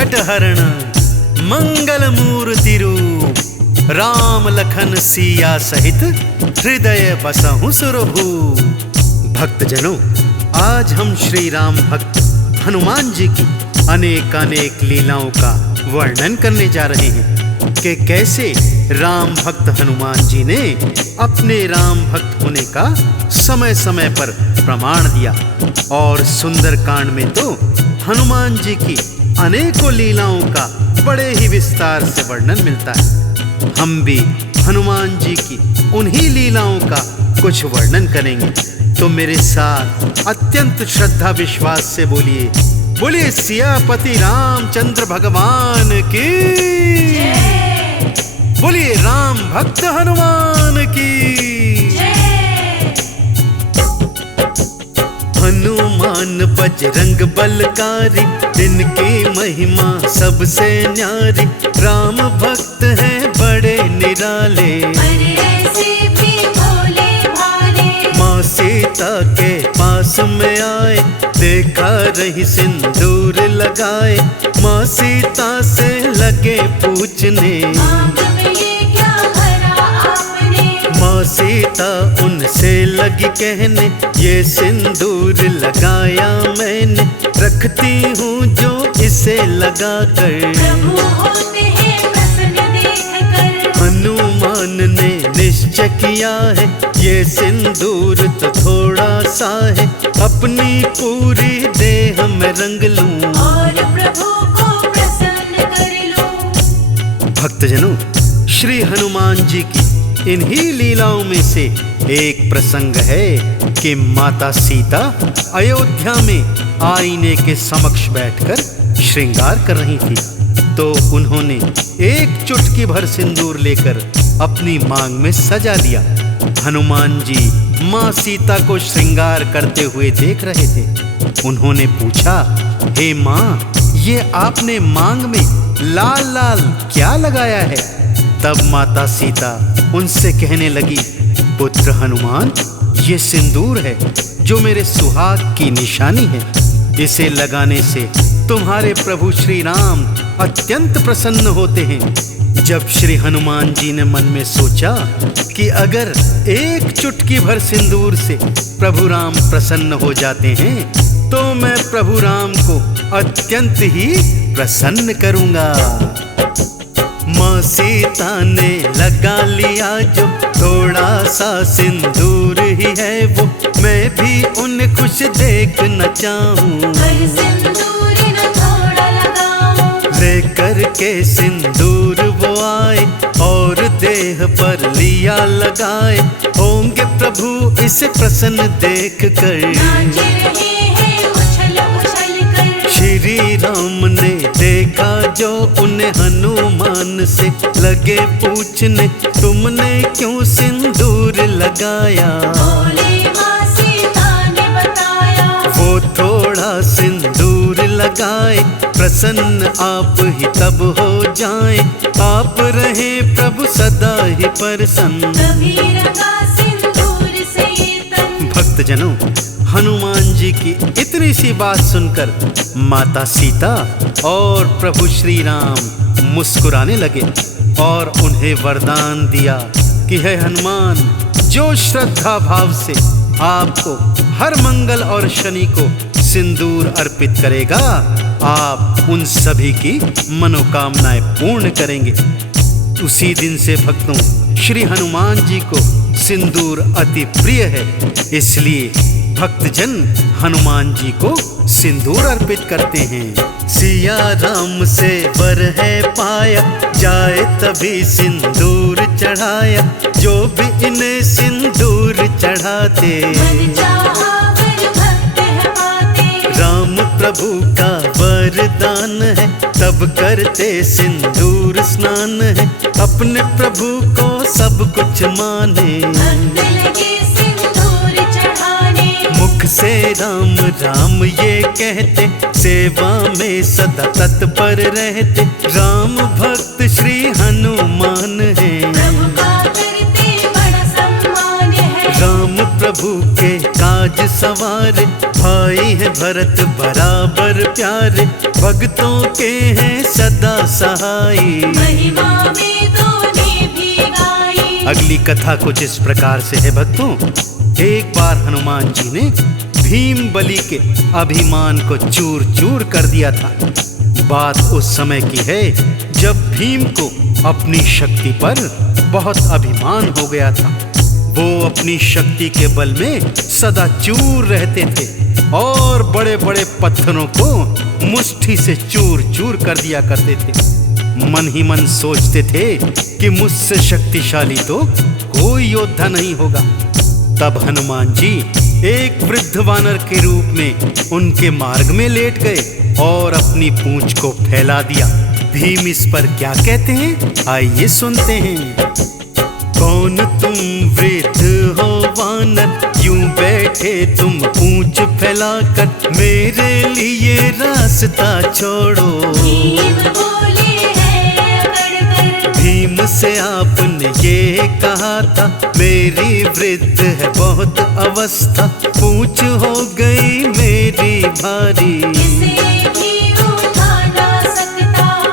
संकट हरण मंगल मूर्ति रूप, राम लखन सिया सहित हृदय बसहु सुरभूप। भक्तजनों, आज हम श्री राम भक्त हनुमान जी की अनेक अनेक लीलाओं का वर्णन करने जा रहे हैं कि कैसे राम भक्त हनुमान जी ने अपने राम भक्त होने का समय समय पर प्रमाण दिया। और सुंदर कांड में तो हनुमान जी की अनेकों लीलाओं का बड़े ही विस्तार से वर्णन मिलता है। हम भी हनुमान जी की उन्हीं लीलाओं का कुछ वर्णन करेंगे। तो मेरे साथ अत्यंत श्रद्धा विश्वास से बोलिए, बोलिए सियापति रामचंद्र भगवान की, बोलिए राम भक्त हनुमान की। हनुमान बजरंग बलकारी, इनकी महिमा सबसे न्यारी। राम भक्त हैं बड़े निराले, माँ सीता के पास में आए, देखा रही सिंदूर लगाए। माँ सीता से लगे पूछने, माँ सीता उनसे लगी कहने, ये सिंदूर लगाया मैंने, रखती हूँ जो इसे लगा कर। हनुमान ने निश्चय किया है, ये सिंदूर तो थोड़ा सा है, अपनी पूरी देह में रंग लूं और प्रभु को प्रसन्न कर लूं। भक्तजनों, श्री हनुमान जी की इन्हीं लीलाओं में से एक प्रसंग है कि माता सीता अयोध्या में आईने के समक्ष बैठकर श्रृंगार कर रही थी। तो उन्होंने एक चुटकी भर सिंदूर लेकर अपनी मांग में सजा लिया। हनुमान जी माँ सीता को श्रृंगार करते हुए देख रहे थे। उन्होंने पूछा, हे माँ, ये आपने मांग में लाल लाल क्या लगाया है? तब माता सीता उनसे कहने लगी, पुत्र हनुमान, ये सिंदूर है जो मेरे सुहाग की निशानी है। इसे लगाने से तुम्हारे प्रभु श्री राम अत्यंत प्रसन्न होते हैं। जब श्री हनुमान जी ने मन में सोचा कि अगर एक चुटकी भर सिंदूर से प्रभु राम प्रसन्न हो जाते हैं, तो मैं प्रभु राम को अत्यंत ही प्रसन्न करूंगा। माँ सीता ने लगा लिया जो थोड़ा सा सिंदूर ही है वो, मैं भी उन्हें खुश देखना चाहूं। लेकर के सिंदूर वो आए और देह पर लिया लगाए, होंगे प्रभु इसे प्रसन्न देख कर। श्री राम ने देखा जो उन्हें हनुमान से लगे पूछने, तुमने क्यों सिंदूर लगाया? वो थोड़ा सिंदूर लगाए, प्रसन्न आप ही तब हो जाएं, आप रहे प्रभु सदा ही प्रसन्न। भक्तजनों, हनुमान जी की इतनी सी बात सुनकर माता सीता और प्रभु श्री राम मुस्कुराने लगे और उन्हें वरदान दिया कि हे हनुमान, जो श्रद्धा भाव से आपको हर मंगल और शनि को सिंदूर अर्पित करेगा, आप उन सभी की मनोकामनाएं पूर्ण करेंगे। उसी दिन से भक्तों, श्री हनुमान जी को सिंदूर अति प्रिय है, इसलिए भक्तजन हनुमान जी को सिंदूर अर्पित करते हैं। सिया राम से वर है पाया, जाए तभी सिंदूर चढ़ाया, जो भी इन्हें सिंदूर चढ़ाते। राम प्रभु का वरदान है, तब करते सिंदूर स्नान है, अपने प्रभु को सब कुछ माने। मुख से राम राम ये कहते, सेवा में सदा तत्पर रहते, राम भक्त श्री हनुमान है। राम प्रभु के साज सवार, भाई है भरत बराबर प्यारे, भक्तों के हैं सदा सहाय। महिमा वेदों भी गाई। अगली कथा कुछ इस प्रकार से है भक्तों। एक बार हनुमान जी ने भीम बलि के अभिमान को चूर चूर कर दिया था। बात उस समय की है जब भीम को अपनी शक्ति पर बहुत अभिमान हो गया था। वो अपनी शक्ति के बल में सदा चूर रहते थे और बड़े बड़े पत्थरों को मुट्ठी से चूर चूर कर दिया करते थे। मन ही मन सोचते थे कि मुझसे शक्तिशाली तो कोई योद्धा नहीं होगा। तब हनुमान जी एक वृद्ध वानर के रूप में उनके मार्ग में लेट गए और अपनी पूंछ को फैला दिया। भीम इस पर क्या कहते हैं, आइए सुनते हैं। कौन तुम वृद्ध हो वानर, यूं बैठे तुम पूंछ फैलाकर, मेरे लिए रास्ता छोड़ो। भीम से आपने ये कहा था, मेरी वृद्ध है बहुत अवस्था, पूंछ हो गई मेरी भारी।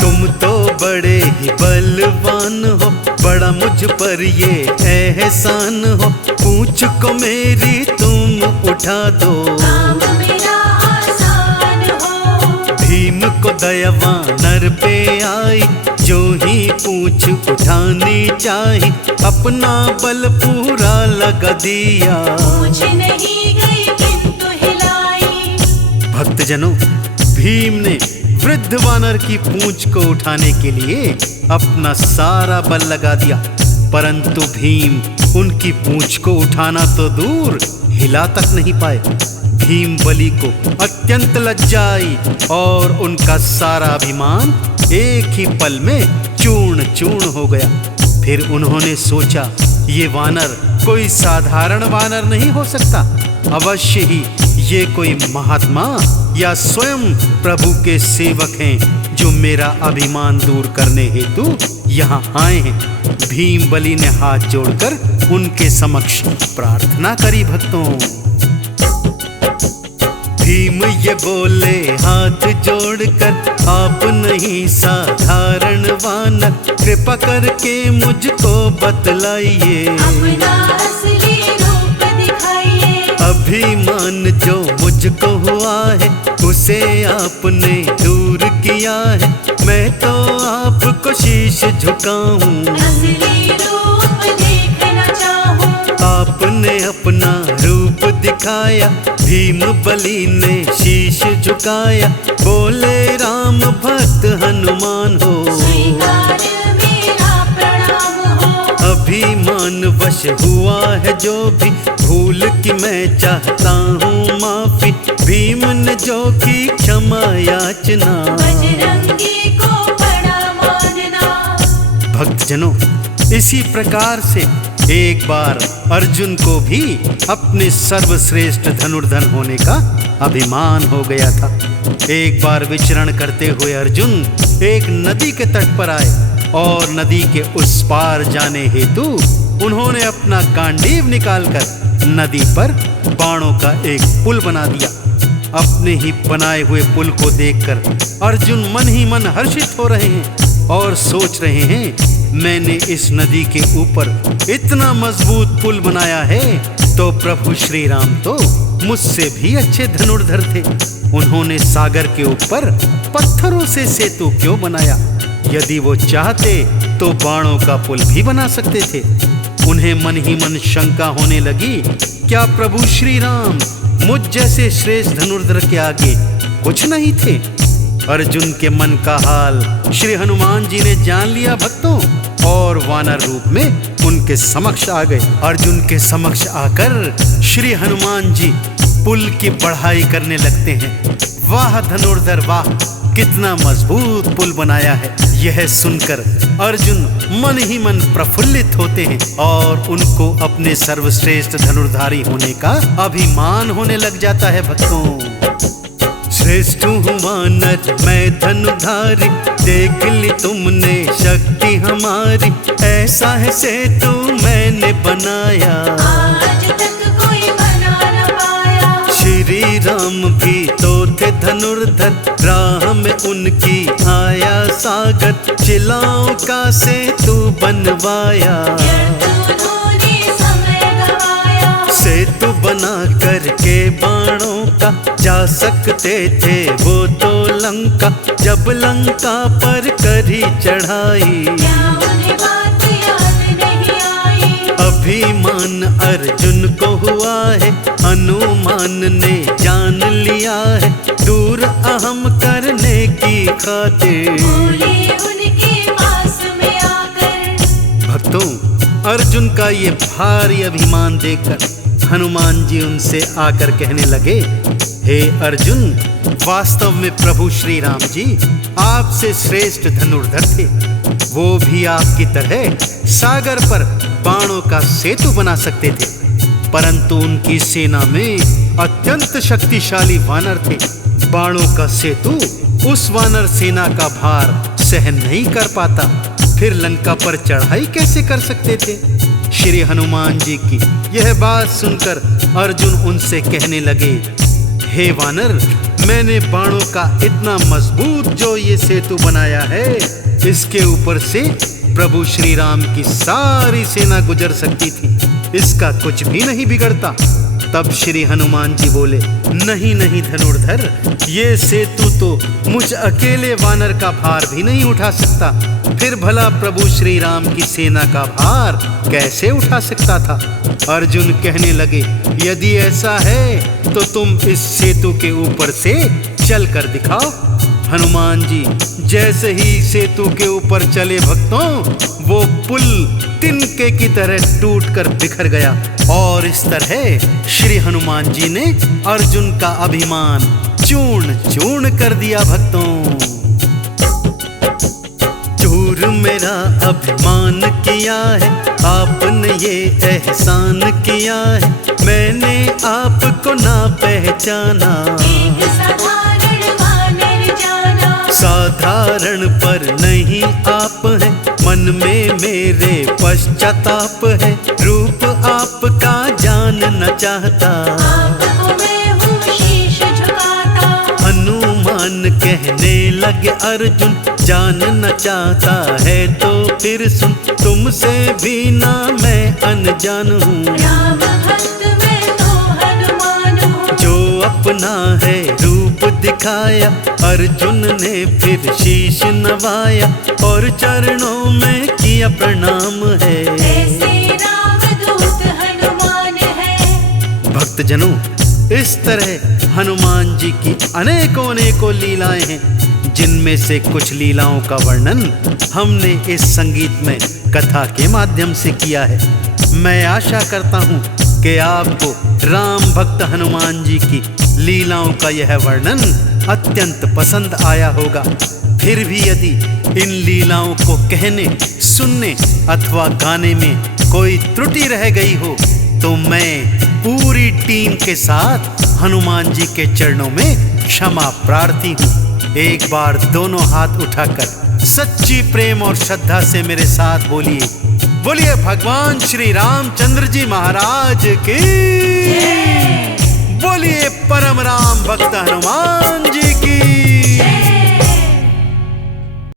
तुम तो बड़े ही बलवान हो, बड़ा मुझ पर ये एहसान हो, पूंछ को मेरी तुम उठा दो। भीम को दया वानर पे आई, जो ही पूंछ उठानी चाही, अपना बल पूरा लगा दिया। पूंछ नहीं गई किंतु हिलाई। भक्तजनों, भीम ने वृद्ध वानर की पूंछ को उठाने के लिए अपना सारा बल लगा दिया, परंतु भीम उनकी पूंछ को उठाना तो दूर हिला तक नहीं पाए। भीम बलि को अत्यंत लज्जा आई और उनका सारा अभिमान एक ही पल में चूर्ण चूर्ण हो गया। फिर उन्होंने सोचा, ये वानर कोई साधारण वानर नहीं हो सकता, अवश्य ही ये कोई महात्मा या स्वयं प्रभु के सेवक हैं जो मेरा अभिमान दूर करने हेतु यहाँ आए हैं। भीम बलि ने हाथ जोड़कर उनके समक्ष प्रार्थना करी। भक्तों, भीम ये बोले हाथ जोड़कर, आप नहीं साधारण वानर, कृपा करके मुझको बतलाइए। अभिमान जो मुझको हुआ है, उसे आपने दूर किया है, मैं तो आपको शीश झुकाऊं। आपने अपना रूप दिखाया, भीम बलि ने शीश झुकाया, बोले राम भक्त हनुमान हो। अभिमान वश हुआ है जो भी, भूल की मैं चाहता हूँ माफी, भीम ने जो की क्षमा याचना। भक्तजनों, इसी प्रकार से एक बार अर्जुन को भी अपने सर्वश्रेष्ठ धनुर्धर होने का अभिमान हो गया था। एक बार विचरण करते हुए अर्जुन एक नदी के तट पर आए और नदी के उस पार जाने हेतु उन्होंने अपना गांडीव निकालकर नदी पर बाणों का एक पुल बना दिया। अपने ही बनाए हुए पुल को देखकर अर्जुन मन ही मन हर्षित हो रहे हैं और सोच रहे हैं, मैंने इस नदी के ऊपर इतना मजबूत पुल बनाया है तो प्रभु श्री राम तो मुझसे भी अच्छे धनुर्धर थे। उन्होंने सागर के ऊपर पत्थरों से सेतु क्यों बनाया? यदि वो चाहते तो बाणों का पुल भी बना सकते थे। उन्हें मन ही मन शंका होने लगी, क्या प्रभु श्री राम मुझ जैसे श्रेष्ठ धनुर्धर के आगे कुछ नहीं थे? अर्जुन के मन का हाल श्री हनुमान जी ने जान लिया भक्तों, और वानर रूप में उनके समक्ष आ गए। अर्जुन के समक्ष आकर श्री हनुमान जी पुल की बढ़ाई करने लगते हैं। वाह धनुर्धर वाह, कितना मजबूत पुल बनाया है। यह सुनकर अर्जुन मन ही मन प्रफुल्लित होते हैं और उनको अपने सर्वश्रेष्ठ धनुर्धारी होने का अभिमान होने लग जाता है। भक्तों, श्रेष्ठ हूँ वानर मैं धनुधारी, देख ली तुमने शक्ति हमारी, ऐसा है सेतु मैंने बनाया। आज तक कोई बना न पाया। राम भी तो थे धनुर्धर, राह में उनकी आया सागर, चिलाओं का सेतु बनवाया। उन्होंने समय गवाया, सेतु बना करके बाणों का जा सकते थे वो तो लंका, जब लंका पर करी चढ़ाई। क्या उन्हें बात याद नहीं आई? अभिमान अर्जुन को हुआ है, हनुमान ने जान लिया है, दूर अहम करने की खातिर। बोले उनके पास में आकर, भक्तों, अर्जुन का ये भारी अभिमान देखकर हनुमान जी उनसे आकर कहने लगे, हे अर्जुन, वास्तव में प्रभु श्री राम जी आपसे श्रेष्ठ धनुर्धर थे। वो भी आपकी तरह सागर पर बाणों का सेतु बना सकते थे, परंतु उनकी सेना में अत्यंत शक्तिशाली वानर थे। बाणों का सेतु उस वानर सेना का भार सहन नहीं कर पाता, फिर लंका पर चढ़ाई कैसे कर सकते थे? श्री हनुमान जी की यह बात सुनकर अर्जुन उनसे कहने लगे, हे वानर, मैंने बाणों का इतना मजबूत जो ये सेतु बनाया है, इसके ऊपर से प्रभु श्री राम की सारी सेना गुजर सकती थी, इसका कुछ भी नहीं बिगड़ता। तब श्री हनुमान जी बोले, नहीं नहीं धनुर्धर, ये सेतु तो मुझ अकेले वानर का भार भी नहीं उठा सकता, फिर भला प्रभु श्री राम की सेना का भार कैसे उठा सकता था? अर्जुन कहने लगे, यदि ऐसा है तो तुम इस सेतु के ऊपर से चल कर दिखाओ। हनुमान जी जैसे ही सेतु के ऊपर चले भक्तों, वो पुल तिनके की तरह टूटकर बिखर गया, और इस तरह श्री हनुमान जी ने अर्जुन का अभिमान चूर्ण चूर्ण कर दिया। भक्तों, चूर मेरा अभिमान किया है, आपने ये एहसान किया है, मैंने आपको ना पहचाना। एक साधारण वानर जाना, साधारण पर नहीं आप हैं, मन में मेरे पश्चाताप है, रूप आपका जानना चाहता। आपको मैं हूँ शीश झुकाता। हनुमान कहने लगे अर्जुन, जानना चाहता है तो फिर सुन, तुमसे भी ना मैं अनजान हूँ। राम भक्त मैं तो हनुमान हूँ, जो अपना है रूप दिखाया, अर्जुन ने फिर शीश नवाया, और चरणों में किया प्रणाम है। ऐसे रामदूत हनुमान है। भक्तजनों, इस तरह हनुमान जी की अनेकों अनेकों लीलाएं हैं, जिनमें से कुछ लीलाओं का वर्णन हमने इस संगीत में कथा के माध्यम से किया है। मैं आशा करता हूँ कि आपको राम भक्त हनुमान जी की लीलाओं का यह वर्णन अत्यंत पसंद आया होगा। फिर भी यदि इन लीलाओं को कहने, सुनने अथवा गाने में कोई त्रुटि रह गई हो, तो मैं पूरी टीम के साथ हनुमान जी के चरणों में क्षमा प्रार्थी हूँ। एक बार दोनों हाथ उठाकर सच्ची प्रेम और श्रद्धा से मेरे साथ बोलिए, बोलिए भगवान श्री रामचंद्र जी महाराज की, बोलिए परम राम भक्त हनुमान जी की।